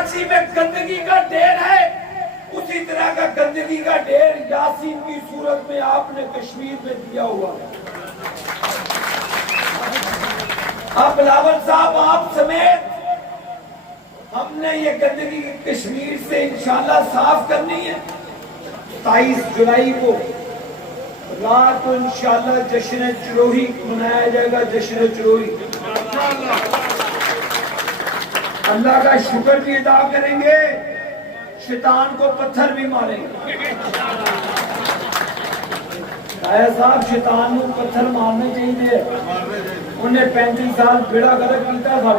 کراچی میں گندگی کا ڈھیر ہے، اسی طرح کا گندگی کا ڈھیر یاسین کی صورت میں آپ نے کشمیر میں دیا ہوا ہے۔ اب بلاول صاحب آپ سمیت ہم نے یہ گندگی کشمیر سے انشاءاللہ صاف کرنی ہے۔ 23 جولائی کو رات کو انشاءاللہ جشن چروہی منایا جائے گا، جشن چروہی۔ اللہ کا شکر بھی ادا کریں گے، شیطان کو پتھر بھی ماریں گے۔ آیا صاحب شیطان کو پتھر مارنے چاہیے، انہیں 35 سال بڑا غلط کیتا تھا،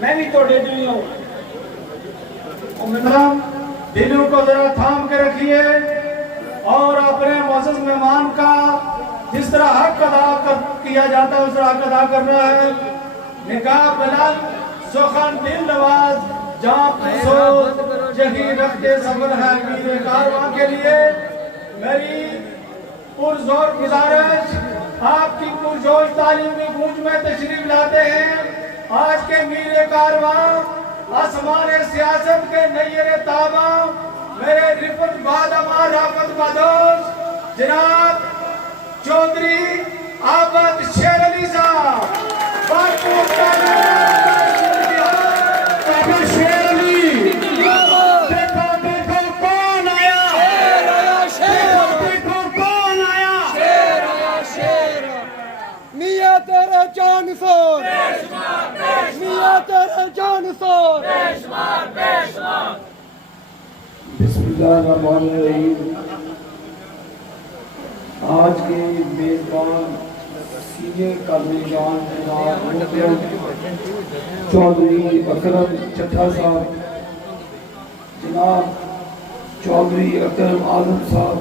میں بھی تو ڈیڈ رہی ہوں۔ محترم دلوں کو ذرا تھام کے رکھیے اور اپنے معزز مہمان کا جس طرح حق ادا کیا جاتا ہے اس طرح حق ادا کرنا ہے۔ نکاح بلند سخن دل نواز جہاں پرسو جہی رکھتے صبر ہے میر کارواں کے لیے میری پرزور گزارش آپ کی پرجوش تعلیمی گونج میں تشریف لاتے ہیں۔ آج کے میر کارواں آسمان سیاست کے نیر تابہ میرے رفت بادمہ رافت بادوش جناب چودھری عابد شیر علی صاحب شیر علی دیکھو دیکھو کون آیا، دیکھو کون آیا، میاں تیرے جان سور، میاں تیرے جان سور۔ بسم اللہ الرحمن الرحیم۔ آج کے میزبان سینئر کارنیگان جناب محترم چودھری اکرم چٹھا صاحب، جناب چودھری اکرم اعظم صاحب،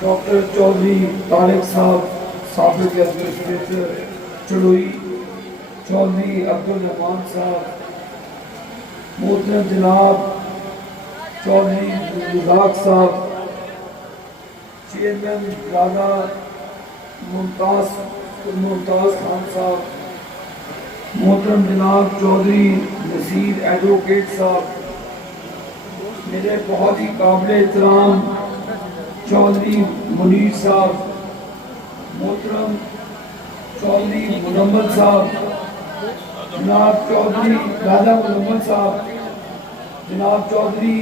ڈاکٹر چودھری طارق صاحب سابق ایڈمنسٹریٹر چڑوئی، چودھری عبدالرحمان صاحب، محترم جناب چودھری رزاق صاحب، چیئرمین رانا ممتاز خان صاحب، محترم جناب چودھری نصیر ایڈوکیٹ صاحب، میرے بہت ہی قابل احترام چودھری منیر صاحب، محترم چودھری منمل صاحب، جناب چودھری راجہ منمل صاحب، جناب چودھری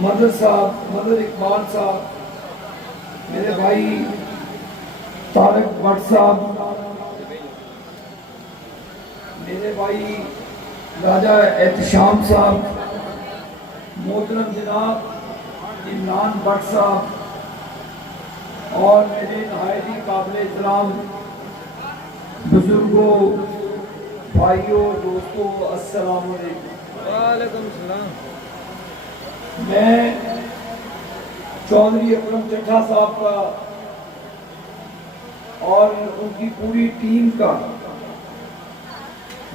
مدد صاحب، مدد اقبال صاحب، میرے بھائی طارق بٹ صاحب، میرے بھائی راجہ احتشام صاحب، محترم جناب عمران بٹ صاحب، اور میرے نہایت ہی قابل احترام بزرگوں، بھائیوں، دوستوں، السلام علیکم۔ وعلیکم السلام۔ میں چودھری اکرم چٹھا صاحب کا اور ان کی پوری ٹیم کا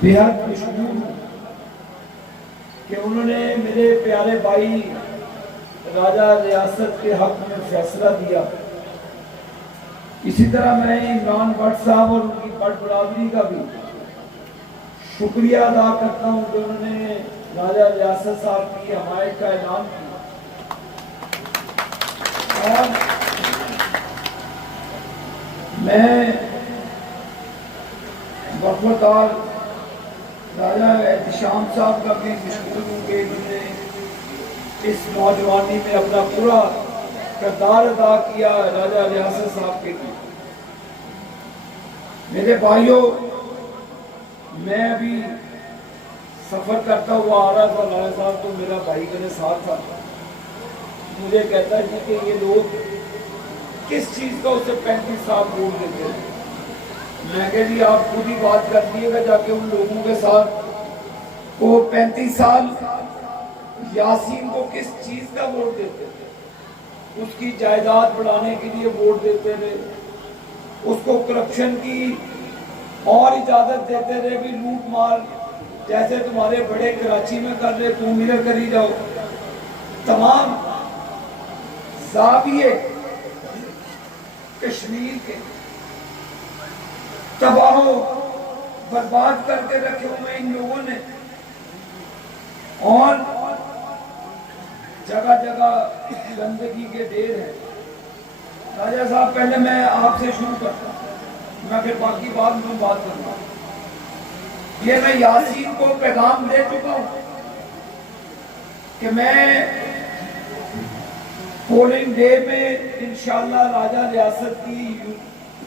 بہت خوشنود ہوں کہ انہوں نے میرے پیارے بھائی راجہ ریاست کے حق میں فیصلہ دیا۔ اسی طرح میں عمران بٹ صاحب اور ان کی بٹ برادری کا بھی شکریہ ادا کرتا ہوں کہ انہوں نے راجہ ریاست صاحب کی حمایت کا اعلان کیا۔ اور میں وفادار راجہ احتشام صاحب کا بھی مشکور ہوں کہ انہوں نے اس نوجوانی میں اپنا پورا کردار ادا کیا راجہ ریاست صاحب کے لیے۔ میرے بھائیوں، میں ابھی سفر کرتا ہوا آ رہا تھا، راجہ صاحب تو میرا بھائی میرے ساتھ تھا، مجھے کہتا ہے کہ یہ لوگ کس چیز کا اسے 35 سال ووٹ دیتے ہیں۔ میں کہ جی آپ خود ہی بات کر دیے گا جا کے ان لوگوں کے ساتھ، وہ 35 سال یاسین کو کس چیز کا ووٹ دیتے تھے؟ اس کی جائیداد بڑھانے کے لیے ووٹ دیتے تھے، اس کو کرپشن کی اور اجازت دیتے تھے بھی لوٹ مار جیسے تمہارے بڑے کراچی میں کر رہے تم ادھر کری جاؤ۔ تمام زاویے کشمیر کے تباہ و برباد کر کے رکھے ہوئے ان لوگوں نے اور جگہ جگہ گندگی کے ڈھیر ہیں. راجہ صاحب پہلے میں آپ سے شروع کرتا ہوں, میں پھر باقی بات کروں گا. یہ میں یاسین کو پیغام دے چکا ہوں کہ میں پولنگ ڈے میں انشاءاللہ راجہ ریاست کی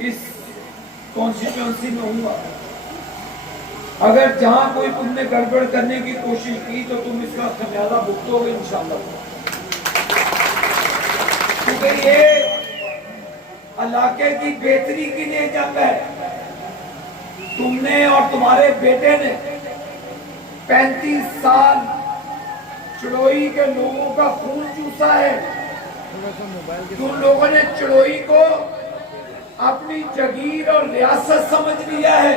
اس کانسٹیٹوئنسی میں ہوں گا. اگر جہاں کوئی تم نے گڑبڑ کرنے کی کوشش کی تو تم اس کا خمیازہ بھگتو گے انشاءاللہ. کیونکہ یہ علاقے کی بہتری کے لیے جنگ ہے. تم نے اور تمہارے بیٹے نے 35 سال چڑوئی کے لوگوں کا خون چوسا ہے. تم لوگوں نے چڑوئی کو اپنی جگیر اور ریاست سمجھ لیا ہے.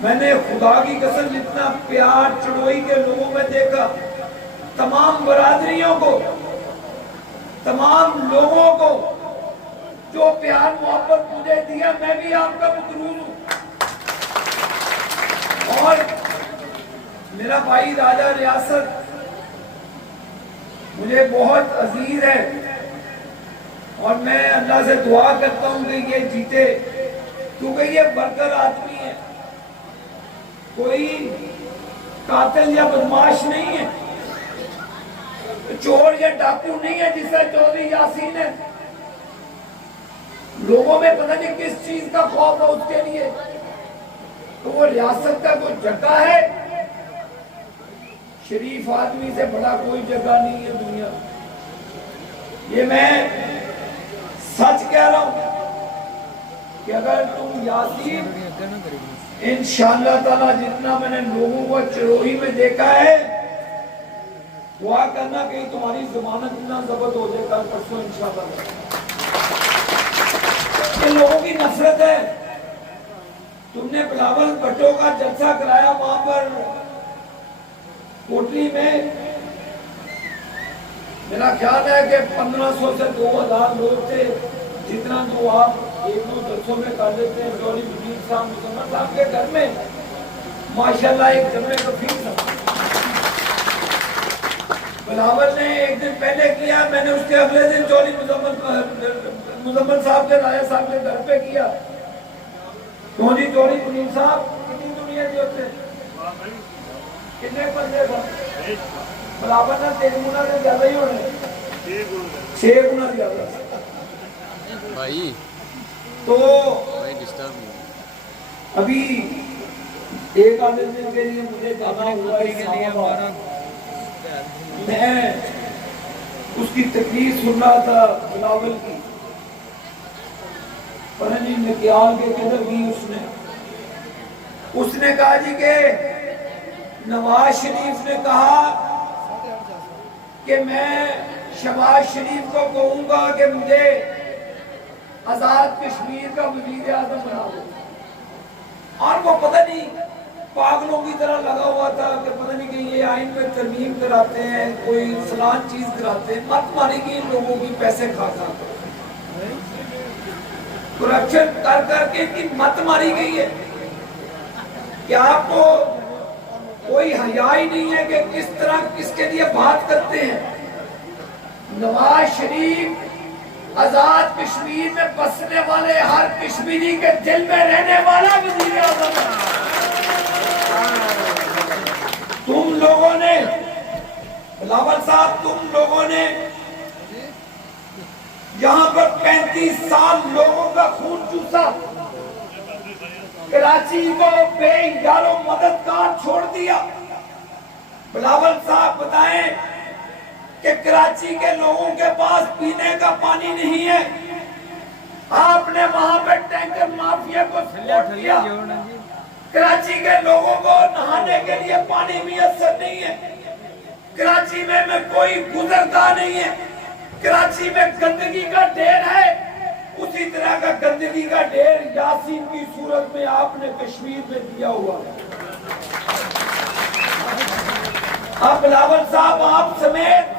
میں نے خدا کی قسم جتنا پیار چڑوئی کے لوگوں میں دیکھا, تمام برادریوں کو, تمام لوگوں کو جو پیار محبت مجھے دیا, میں بھی آپ کا مقروض ہوں. اور میرا بھائی راجہ ریاست مجھے بہت عزیز ہے, اور میں اللہ سے دعا کرتا ہوں کہ یہ جیتے, کیونکہ یہ برکر آدمی ہے, کوئی قاتل یا بدماش نہیں ہے, چور یا ڈاکو نہیں ہے جس سے چودھری یاسین ہے. لوگوں میں پتہ نہیں کس چیز کا خوف ہے اس کے لیے. تو وہ ریاست کا کوئی جگہ ہے, شریف آدمی سے بڑا کوئی جگہ نہیں ہے دنیا. یہ میں سچ کہہ رہا ہوں کہ اگر تم یاسین انشاءاللہ تعالی جتنا میں نے لوگوں کو چڑوئی میں دیکھا ہے, دعا کرنا کہ تمہاری ضمانت اتنا ضبط ہو جائے کل پرسوں انشاءاللہ. کہ لوگوں کی نفرت ہے. تم نے بلاول بھٹو کا جلسہ کرایا وہاں پر کوٹلی میں, میرا خیال ہے کہ 1500 سے 2000 لوگ تھے, جتنا جو آپ ایک دو جلسوں میں کر لیتے ہیں. جولی وزیر صاحب مزمل صاحب کے گھر میں ماشاءاللہ ایک جمعے کا فیس تھا. بلاول نے ایک دن پہلے کیا, میں نے اس کے اگلے دن جولی مزمل صاحب کے راجہ صاحب کے گھر پہ کیا. جولی منیر صاحب کتنی دنیا تھی ہوتے, کتنے بندے تھا؟ بلاول نے 3 گنا سے زیادہ ہی ہونے, 6 گنا زیادہ بھائی. تو ابھی ایک آدھے دن کے لیے مجھے جانا ہوا ہے. میں اس کی تقریر سن رہا تھا بلاول کی, پتہ نہیں نکیال کے کدھر کی. اس نے کہا جی کہ نواز شریف نے کہا کہ میں شہباز شریف کو کہوں گا کہ مجھے آزاد کشمیر کا وزیر اعظم بنا دو. اور وہ پتہ نہیں پاگلوں کی طرح لگا ہوا تھا کہ پتہ نہیں کہ یہ آئین میں ترمیم کراتے ہیں, کوئی فلان چیز کراتے ہیں. مت ماری گی ان لوگوں کی پیسے کھا کر, کرپشن کر کر کے ان کی مت ماری گئی ہے. کہ آپ کو کوئی حیا ہی نہیں ہے کہ کس طرح کس کے لیے بات کرتے ہیں. نواز شریف آزاد کشمیر میں بسنے والے ہر کشمیری کے دل میں رہنے والا وزیر اعظم ہے. تم لوگوں نے بلاول صاحب, تم لوگوں نے یہاں پر 35 سال لوگوں کا خون چوسا, کراچی کو بے یار و مددگار چھوڑ دیا. بلاول صاحب بتائیں کہ کراچی کے لوگوں کے پاس پینے کا پانی نہیں ہے. آپ نے وہاں پہ ٹینکر مافیا کو سپورٹ کیا. کراچی کے لوگوں کو نہانے کے لیے پانی میسر نہیں ہے. کراچی میں کوئی گزرگاہ نہیں ہے. کراچی میں گندگی کا ڈھیر ہے. اسی طرح کا گندگی کا ڈھیر یاسین کی صورت میں آپ نے کشمیر میں دیا ہوا ہے. اب بلاول صاحب آپ سمیت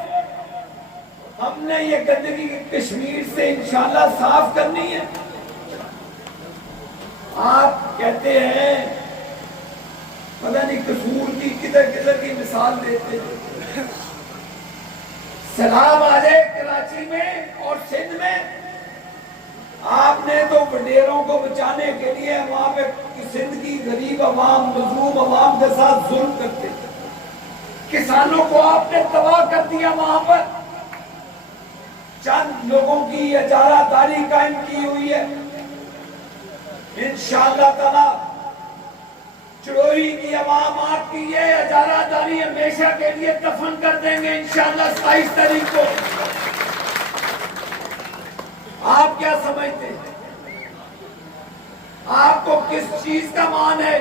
ہم نے یہ گندگی کشمیر سے انشاءاللہ صاف کرنی ہے. آپ کہتے ہیں پتہ نہیں قصور کی کدھر کدھر کی مثال سال دیتے ہیں، سیلاب آ جائے کراچی میں اور سندھ میں، آپ نے تو وڈیروں کو بچانے کے لیے وہاں پہ سندھ کی غریب عوام، مظلوم عوام کے ساتھ ظلم کرتے تھے، کسانوں کو آپ نے تباہ کر دیا، وہاں پر چند لوگوں کی اجارہ داری قائم کی ہوئی ہے۔ انشاءاللہ تعالی چڑوئی کی عوام آپ کی یہ اجارہ داری ہمیشہ کے لیے دفن کر دیں گے انشاءاللہ 27 تاریخ کو۔ آپ کیا سمجھتے ہیں؟ آپ کو کس چیز کا مان ہے؟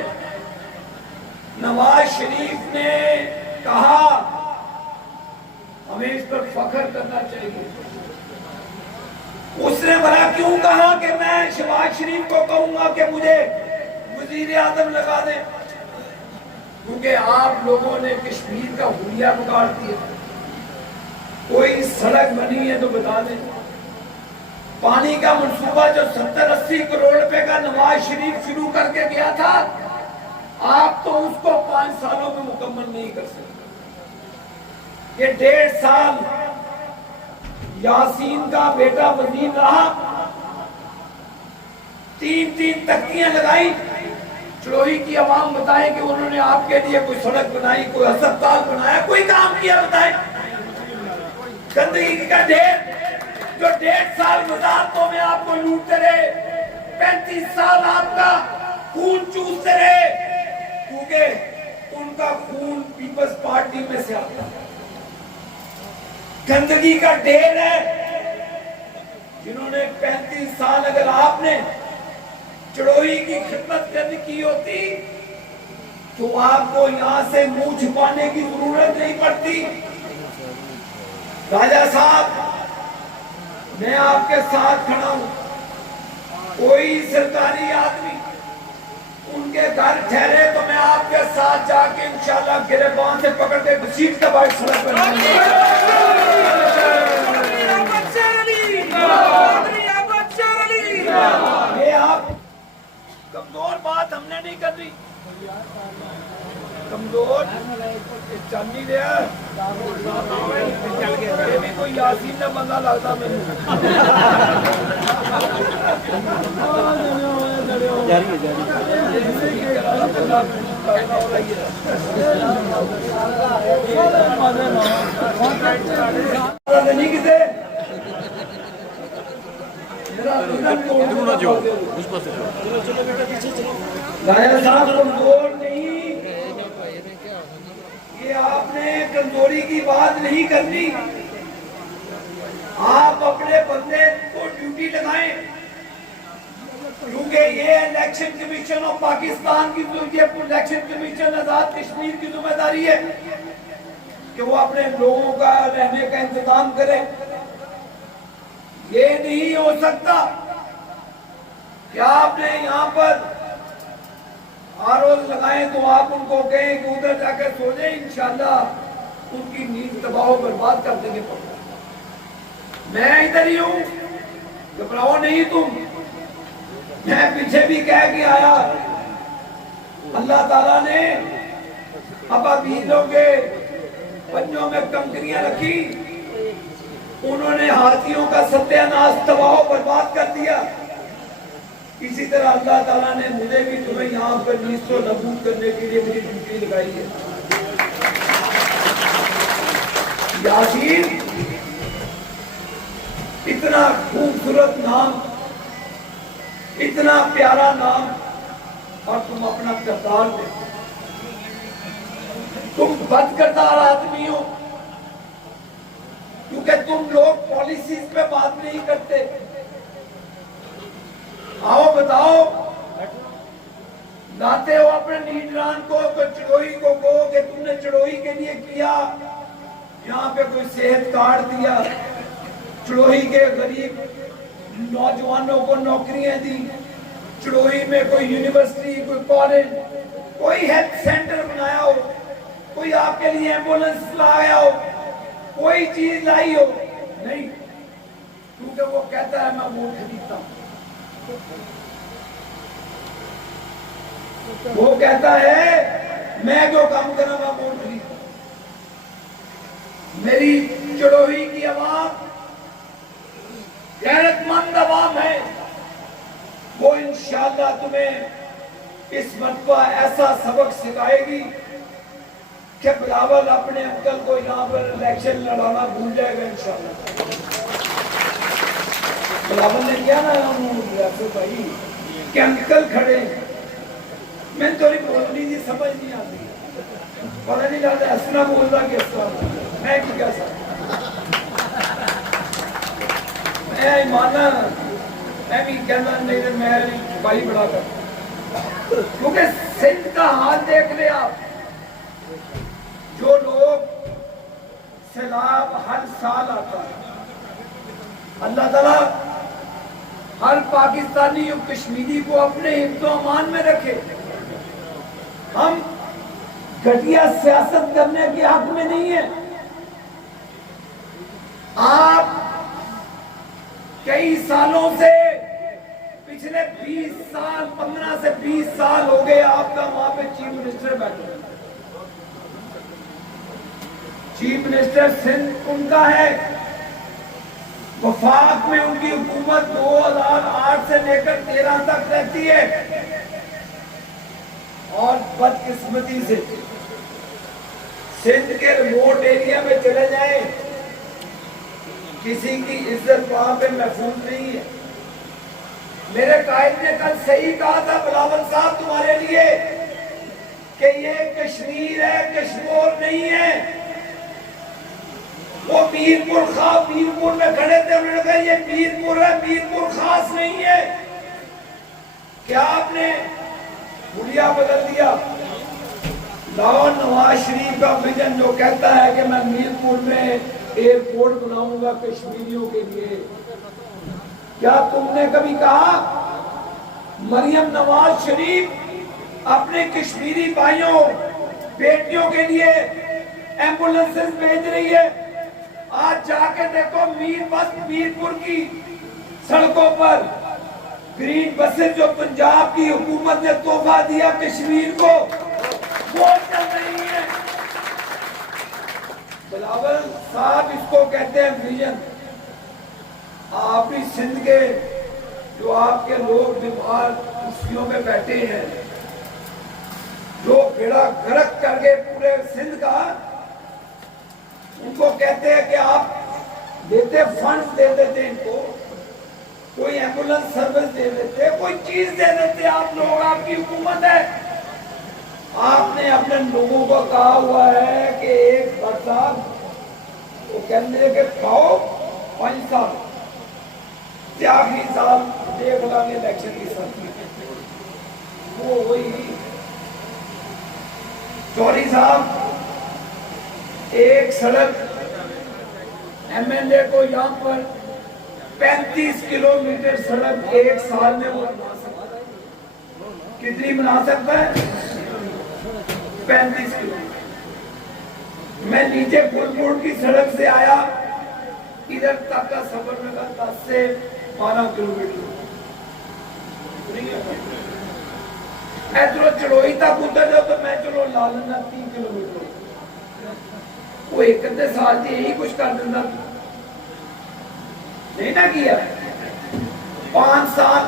نواز شریف نے کہا ہمیں اس پر فخر کرنا چاہیے، اس نے بھلا کیوں کہا کہ میں شہباز شریف کو کہوں گا کہ مجھے وزیر اعظم لگا دیں؟ کیونکہ آپ لوگوں نے کشمیر کا حلیہ بگاڑ دیا۔ کوئی سڑک بنی ہے تو بتا دیں، پانی کا منصوبہ جو 70-80 کروڑ روپے کا نواز شریف شروع کر کے گیا تھا، آپ تو اس کو 5 سالوں میں مکمل نہیں کر سکتے۔ یہ 1.5 سال یاسین کا بیٹا وزیر رہا، 3 تختیاں لگائی، چڑوئی کی عوام بتائیں کہ انہوں نے آپ کے لیے کوئی سڑک بنائی، کوئی ہسپتال بنایا، کوئی کام کیا بتائیں؟ گندگی کا ڈھیر جو 1.5 سال وزارتوں میں آپ کو لوٹتے رہے، 35 سال آپ کا خون چوستے رہے، کیونکہ ان کا خون پیپلز پارٹی میں سے آتا ہے۔ گندگی کا ڈھیر ہے، جنہوں نے 35 سال اگر آپ نے چڑوئی کی خدمت کرنے کی ہوتی تو آپ کو یہاں سے منہ چھپانے کی ضرورت نہیں پڑتی۔ راجہ صاحب، میں آپ کے ساتھ کھڑا ہوں، کوئی سرکاری آدمی ان کے گھر ٹھہرے تو میں آپ کے ساتھ جا کے انشاءاللہ گریبان سے پکڑ کے گھسیٹ کا باہر سڑک پر یہ آپ کمزور بات ہم نے نہیں کرنی، کمزور چاندی دیا یہ بھی کوئی یاسین نہ بندہ لگتا میں نہیں کسے راجہ صاحب کمزور نہیں، یہ آپ نے کمزوری کی بات نہیں کرنی، آپ اپنے بندے کو ڈیوٹی لگائیں، کیونکہ یہ الیکشن کمیشن آف پاکستان کی الیکشن کمیشن آزاد کشمیر کی ذمہ داری ہے کہ وہ اپنے لوگوں کا رہنے کا انتظام کرے۔ یہ نہیں ہو سکتا کہ آپ نے یہاں پر آروز لگائیں تو آپ ان کو کہیں کہ ادھر جا کے سو جائیں، انشاءاللہ ان کی نیند تباہ و برباد کر دیں گے۔ میں ادھر ہی ہوں، گھبراؤ نہیں تم، میں پیچھے بھی کہہ کے آیا، اللہ تعالیٰ نے ابابیلوں کے پنجوں میں کنکریاں رکھی، انہوں نے ہاتھیوں کا ستیہ ناش تباہ و برباد کر دیا، اسی طرح اللہ تعالیٰ نے مجھے بھی تمہیں یہاں پر نیست و نابود کرنے کے لیے میری ڈیوٹی لگائی ہے۔ یاسین اتنا خوبصورت نام، اتنا پیارا نام، اور تم اپنا کردار دے، تم بد کردار آدمی ہو، کیونکہ تم لوگ پالیسیز پہ بات نہیں کرتے۔ آؤ بتاؤ، لاتے ہو اپنے لیڈران کو تو چڑوئی کو کہو کہ تم نے چڑوئی کے لیے کیا، یہاں پہ کوئی صحت کارڈ دیا، چڑوئی کے غریب نوجوانوں کو نوکریاں دی، چڑوئی میں کوئی یونیورسٹی، کوئی کالج، کوئی ہیلتھ سینٹر بنایا ہو، کوئی آپ کے لیے ایمبولنس لایا ہو، کوئی چیز لائی ہو، نہیں، کیونکہ وہ کہتا ہے میں ووٹ خریدتا ہوں، وہ کہتا ہے میں جو کام کرنا میں ووٹ خریدتا ہوں۔ میری چڑوئی کی عوام غیرت مند عوام ہے، وہ انشاءاللہ تمہیں اس مرتبہ ایسا سبق سکھائے گی کہ بلاول اپنے انکل کو یہاں پر الیکشن لڑانا بھول جائے گا انشاءاللہ۔ بلاول نے کیا نا ریاست بھائی کہ انکل کھڑے ہیں، میں تھوڑی بولنی جی سمجھ نہیں آتی، پتہ نہیں جاتا اسنا بولنا کس طرح میں کیا سکتا میں ایمانا میں بھی کہنا نہیں تو میں بھائی بڑا کر، کیونکہ سندھ کا حال دیکھ لے آپ، جو لوگ سیلاب ہر سال آتا ہے، اللہ تعالیٰ ہر پاکستانی اور کشمیری کو اپنے حفظ و امان میں رکھے۔ ہم گھٹیا سیاست کرنے کے حق میں نہیں ہیں۔ آپ کئی سالوں سے پچھلے 20 سال 15 سے 20 سال ہو گئے آپ کا وہاں پہ چیف منسٹر بیٹھے، چیف منسٹر سندھ ان کا ہے، وفاق میں ان کی حکومت 2008 سے لے کر 13 تک رہتی ہے، اور بدقسمتی سے سندھ کے ریموٹ ایریا میں چلے جائیں، کسی کی عزت وہاں پہ محفوظ نہیں ہے۔ میرے قائد نے کل صحیح کہا تھا بلاول صاحب تمہارے لیے کہ یہ کشمیر ہے، کشمور نہیں ہے۔ وہ میرپور میں کھڑے تھے، انہوں نے کہا یہ میرپور ہے، میرپور خاص نہیں ہے۔ کیا آپ نے بھولیا بدل دیا؟ لاؤ نواز شریف کا ویژن جو کہتا ہے کہ میں میرپور میں ایئرپورٹ بناؤں گا کشمیریوں کے لیے، کیا تم نے کبھی کہا مریم نواز شریف اپنے کشمیری بھائیوں بیٹیوں کے لیے ایمبولنسز بھیج رہی ہے؟ آج جا کے دیکھو میرپور کی سڑکوں پر گرین بسیں جو پنجاب کی حکومت نے تحفہ دیا کشمیر کو، وہ چل رہی ہے۔ بلاول صاحب اس کو کہتے ہیں ویژن۔ آپ ہی سندھ کے جو آپ کے لوگ بیمار کرسیوں میں بیٹھے ہیں، جو بیڑا غرق کر کے پورے سندھ کا، ان کو کہتے ہیں کہ آپ دیتے فنڈز دے دیتے، ان کو کوئی ایمبولنس سروس دے دیتے، کوئی چیز دے دیتے، آپ لوگ، آپ کی حکومت ہے۔ آپ نے اپنے لوگوں کو کہا ہوا ہے کہ ایک برسات وہ کہتے ہیں کہ کھاؤ 5 سال سے آخری سال دیکھ لیں گے الیکشن کی سردی، وہ وہی چوری صاحب ایک سڑک ایم ایل اے کو یہاں پر 35 کلومیٹر سڑک ایک سال میں وہ بنا سکتا ہے۔ کتنی بنا سکتا ہے؟ 35 کلومیٹر۔ میں نیچے پھول کی سڑک سے آیا، ادھر تک کا سفر میں 10 سے 12 کلومیٹر، ادھر چڑوئی تک اتر جاؤ تو میں چلو لالنا 3 کلومیٹر، وہ ایک ادھے سال سے یہی کچھ کر دینا نہیں نہ کیا۔ 5 سال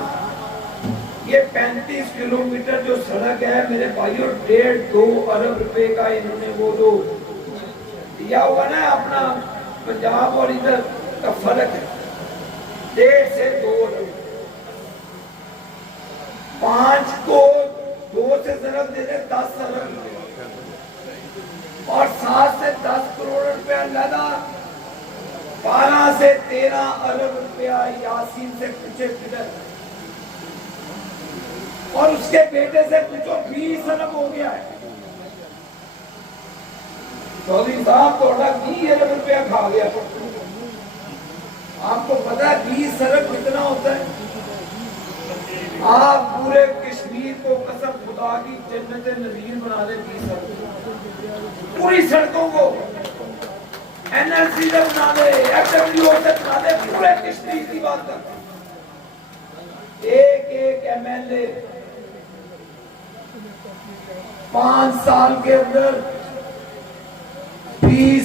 یہ 35 کلومیٹر جو سڑک ہے میرے بھائیوں، 1.5-2 ارب روپے کا انہوں نے وہ جو دیا ہوا نا، اپنا پنجاب اور ادھر کا فرق ہے 1.5 سے 2 ارب۔ 5 کو 2 سے ضرب دے دے 10 ارب، اور 7 سے 10 کروڑ روپیہ لگا، 12 سے 13 ارب روپیہ یاسین سے پوچھے کدھر، اور اس کے بیٹے سے پوچھو 20 ارب ہو گیا ہے۔ چودھری صاحب توڑا 20 ارب روپیہ کھا گیا۔ آپ کو پتا ہے 20 ارب کتنا ہوتا ہے؟ آپ پورے کشمیر کو قسم خدا کی جنت نظیر بنا دیں 20 ارب، پوری سڑکوں کو این ایل سی سے بنا دے، ایف ڈبلیو سے بنا دے، پورے کشمیر کی بات کرتا ہوں۔ ایک ایم ایل اے 5 سال کے اندر 20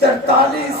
43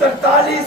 43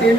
3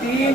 3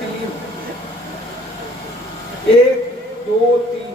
3 1 2 3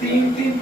3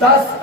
10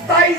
27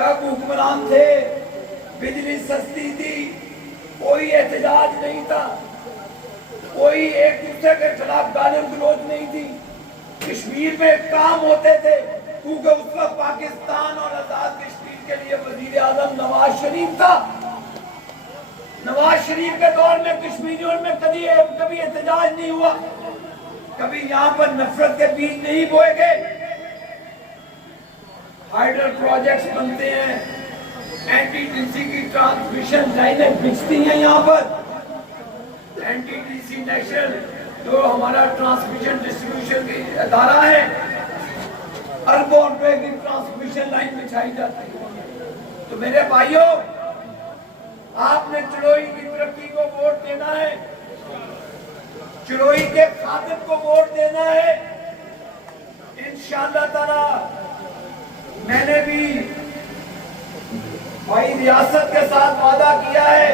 جب حکمران تھے بجلی سستی تھی، کوئی احتجاج نہیں تھا، کوئی ایک دوسرے کے خلاف گالی گلوچ نہیں تھی، کشمیر میں کام ہوتے تھے، کیونکہ اس وقت پاکستان اور آزاد کشمیر کے لیے وزیر اعظم نواز شریف تھا۔ نواز شریف کے دور میں کشمیریوں میں کبھی احتجاج نہیں ہوا، کبھی یہاں پر نفرت کے بیج نہیں بوئے گئے۔ ہائیڈل پروجیکٹس بنتے ہیں، اینٹی ٹی سی کی ٹرانسمیشن لائنیں بچتی ہیں یہاں پر۔ اینٹی ٹی سی نیشنل جو ہمارا ٹرانسمیشن ڈسٹریبیوشن کی ادارہ ہے، اربوں روپے کی ٹرانسمیشن لائن بچھائی جاتی ہے۔ تو میرے بھائیوں، آپ نے چلوئی کی ترقی کو ووٹ دینا ہے، چلوئی کے خادم کو ووٹ دینا ہے۔ انشاءاللہ تعالی میں نے بھی بھائی ریاست کے ساتھ وعدہ کیا ہے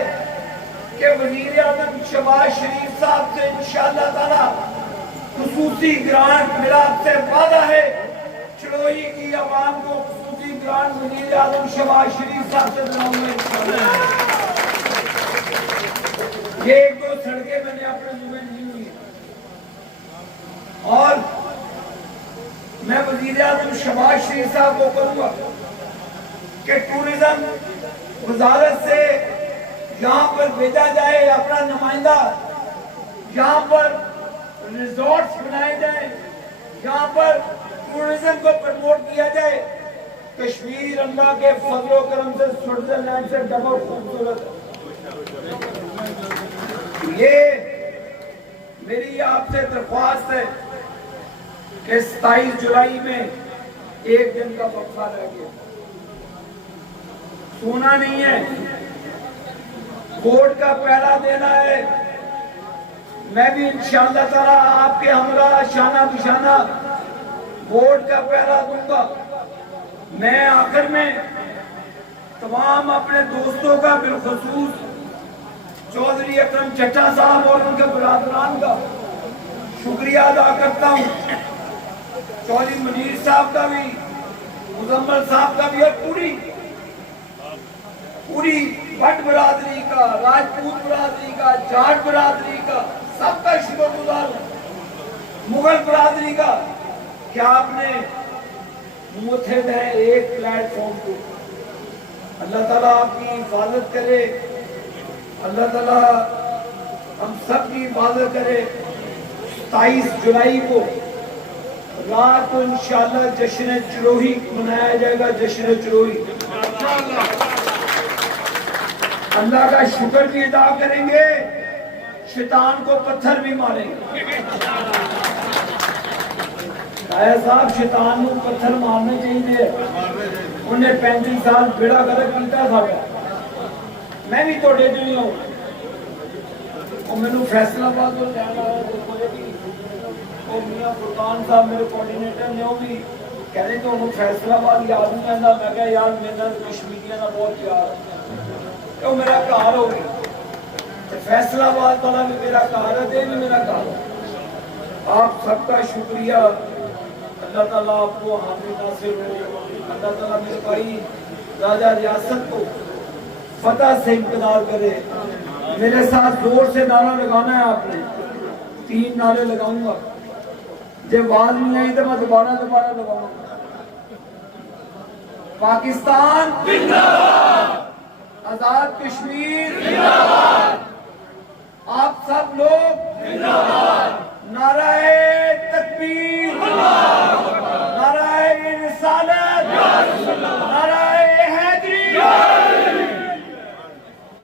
کہ وزیر اعظم شہباز شریف صاحب سے انشاءاللہ تعالی خصوصی گرانٹ میرا آپ سے وعدہ ہے، چلوئی کی عوام کو خصوصی گرانٹ وزیر اعظم شہباز شریف صاحب سے دلاؤں گا انشاءاللہ۔ یہ ایک دو سڑکیں میں نے اپنے ذمہ لی ہوئی ہیں، اور میں وزیر اعظم شہباز شریف صاحب کو کروں گا کہ ٹورزم وزارت سے یہاں پر بھیجا جائے اپنا نمائندہ، یہاں پر ریزورٹس بنائے جائیں، یہاں پر ٹورزم کو پروموٹ کیا جائے۔ کشمیر اللہ کے فضل و کرم سے سوئٹزرلینڈ سے ڈبل خوبصورت ہے۔ یہ میری آپ سے درخواست ہے کہ 27 جولائی میں ایک دن کا وقفہ رہ گیا، سونا نہیں ہے، ووٹ کا پہلا دینا ہے۔ میں بھی انشاءاللہ تعالی آپ کے ہمراہ شانہ بشانہ ووٹ کا پہلا دوں گا۔ میں آخر میں تمام اپنے دوستوں کا، بالخصوص چودھری اکرم چٹا صاحب اور ان کے برادران کا شکریہ ادا کرتا ہوں، چودھری منیر صاحب کا بھی، مزمل صاحب کا بھی، اور پوری بٹ برادری کا، راجپوت برادری کا، جاٹ برادری کا، سب کا شکر گزار ہوں، مغل برادری کا، کہ آپ نے متحد ہے ایک پلیٹ فارم کو۔ اللہ تعالیٰ آپ کی حفاظت کرے، اللہ تعالیٰ ہم سب کی حفاظت کرے۔ 27 جولائی کو رات کو انشاءاللہ جشن چلوئی منایا جائے گا، جشن چلوئی۔ اللہ کا شکر بھی ادا کریں گے، شیطان کو پتھر بھی ماریں گے۔ صاحب شیطان کو پتھر مارنے چاہیے، انہیں 35 سال بیڑا گرک کیتا تھا۔ میں بھی توڑے جو ہوں، اور میں نے فیصلہ آباد کو لینا ہے، اور میاں فرقان صاحب میرے کوارڈینیٹر نے وہ بھی کہہ رہے تھے انہوں فیصلہ آباد یاد نہیں آتا۔ میں کہا یار میرا کشمیریاں کا بہت پیار ہے، کہ وہ میرا کار ہو گیا، فیصلہ آباد والا بھی میرا کار ہے، دے بھی میرا کار ہے۔ آپ سب کا شکریہ، اللہ تعالیٰ آپ کو حامی ناصر ہو، اللہ تعالیٰ میرے بھائی راجہ ریاست کو فتح سے امتداد کرے۔ میرے ساتھ زور سے نعرہ لگانا ہے، آپ نے 3 نعرے لگاؤں گا، جب آواز نہیں آئی تو میں دوبارہ لگاؤں گا۔ پاکستان زندہ باد، آزاد کشمیر زندہ باد۔ آپ سب لوگ